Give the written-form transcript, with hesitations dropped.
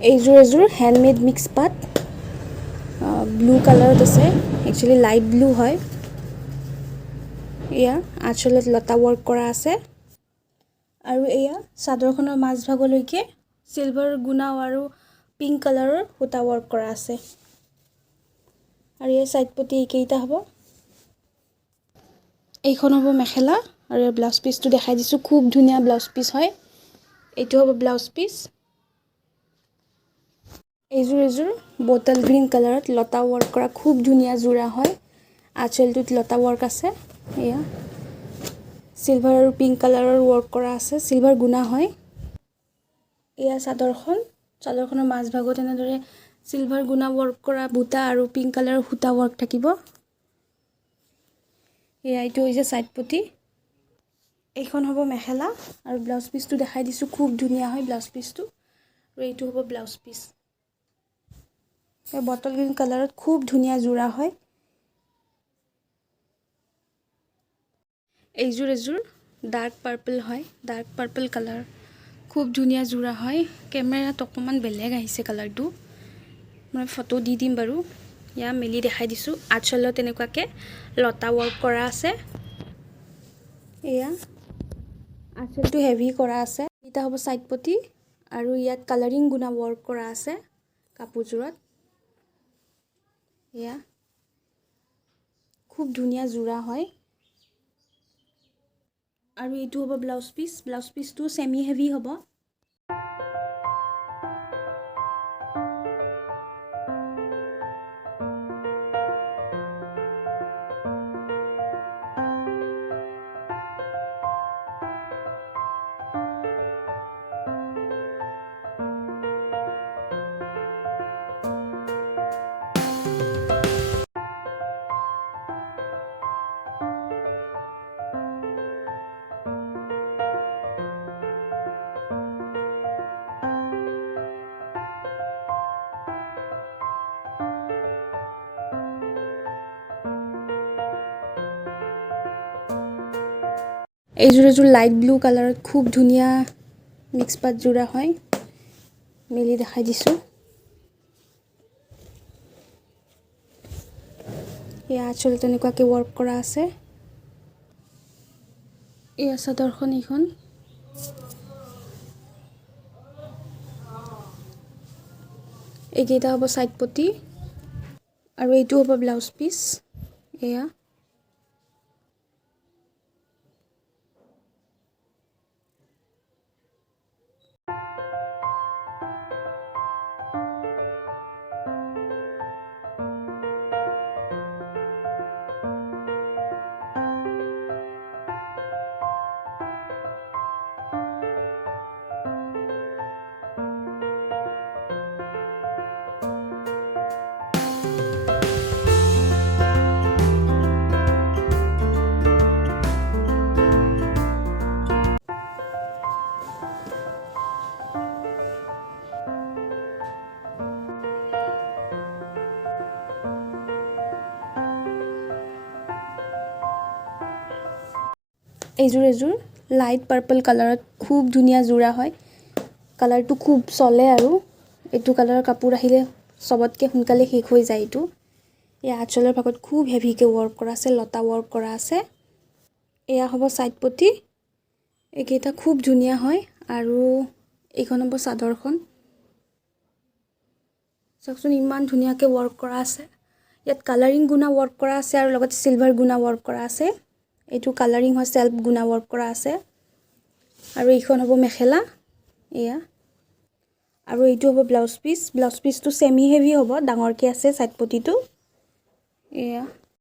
এইযোৰ handmade mix পাট blue কালাৰত আছে একচুয়ালি লাইট ব্লু হয় এয়া আঁচলত লতা ওয়াৰ্ক কৰা আছে আৰু এয়া চাদৰখনৰ মাজভাগলৈকে সিলভাৰ গুণা আৰু পিংক কালাৰৰ সূতা ওয়াৰ্ক কৰা আছে আৰু এই সাইড পটি কেইটা হ'ব এইখন হ'ব মেখেলা আৰু ব্লাউজ পিসটো দেখাই দিছো খুব ধুনিয়া ব্লাউজ পিস হয় এইটো হ'ব ব্লাউজ পিস এইযোৰ বটল গ্ৰীন কালাৰত লতা ওয়াৰ্ক কৰা খুব ধুনিয়া জোৰা হয় আঁচলটোত লতা ওয়াৰ্ক আছে এয়া সিলভাৰ আৰু পিংক কালাৰৰ ওয়াৰ্ক কৰা আছে সিলভাৰ গুণা হয় এয়া চাদৰখনৰ মাজভাগত এনেদৰে সিলভাৰ গুণা ওয়াৰ্ক কৰা বুটা আৰু পিংক কালাৰৰ সূতা ওয়ার্ক থাকিব এয়া এইটো হৈছে সাইড পটি এইখন হ'ব মেখেলা আৰু ব্লাউজ পিসটো দেখাই দিছো খুব ধুনিয়া হয় ব্লাউজ পিসটো আৰু এইটো হ'ব ব্লাউজ পিস এই বটল গ্ৰীন কালাৰত খুব ধুনিয়া জোৰা হয় এইযোৰ ডাৰ্ক পাৰ্পল হয় ডাৰ্ক পাৰ্পল কালাৰ খুব ধুনিয়া জোৰা হয় কেমেৰাত অকমান বেলেগ আহিছে কালাৰটো মই ফটো দি দিম বাৰু ইয়া মেলি দেখাই দিছো আঁচলত এনেকুৱাকে লতা ওয়াৰ্ক কৰা আছে এয়া আঁচলটো হেভি কৰা আছে এটা হ'ব সাইড পটি আৰু ইয়াত কালাৰিং গুণা ওয়াৰ্ক কৰা আছে কাপোৰজোৰত এয়া খুব ধুনিয়া জোৰা হয় আৰু এইটো হ'ব ব্লাউজ পিসটো সেমি হেভি হ'ব এইযোৰ লাইট ব্লু কালাৰত খুব ধুনিয়া মিক্স পাট জোৰা হয় মেলি দেখাই দিছো ইয়া আঁচল তেনেকুৱাকে ওয়াৰ্ক কৰা আছে ইয়া চাদৰখন এইখন এইকেইটা হ'ব সাইড পটি আৰু এইটো হ'ব ব্লাউজ পিস এয়া এইযোৰ লাইট পাৰ্পল কালাৰত খুব ধুনিয়া জোৰা হয় কালাৰটো খুব চলে আৰু এইটো কালাৰৰ কাপোৰ আহিলে সবতকে সোনকালে শেষ হৈ যায় এইটো এই আঁচলৰ ভাগত খুব হেভিকে ওয়াৰ্ক কৰা আছে লতা ওয়াৰ্ক কৰা আছে এয়া হ'ব সাইড পটি এইকেইটা খুব ধুনিয়া হয় আৰু এইখন হ'ব চাদৰখন চাওকচোন ইমান ধুনিয়াকে ওয়াৰ্ক কৰা আছে ইয়াত কালাৰিং গুণা ওয়াৰ্ক কৰা আছে আৰু লগতে সিলভাৰ গুণা ওয়াৰ্ক কৰা আছে এইটো কালাৰিং হয় সেলফ গুণা ওয়াৰ্ক কৰা আছে আৰু এইখন হ'ব মেখেলা এয়া আৰু এইটো হ'ব ব্লাউজ পিসটো সেমি হেভি হ'ব ডাঙৰকে আছে সাইড পটিটো এয়া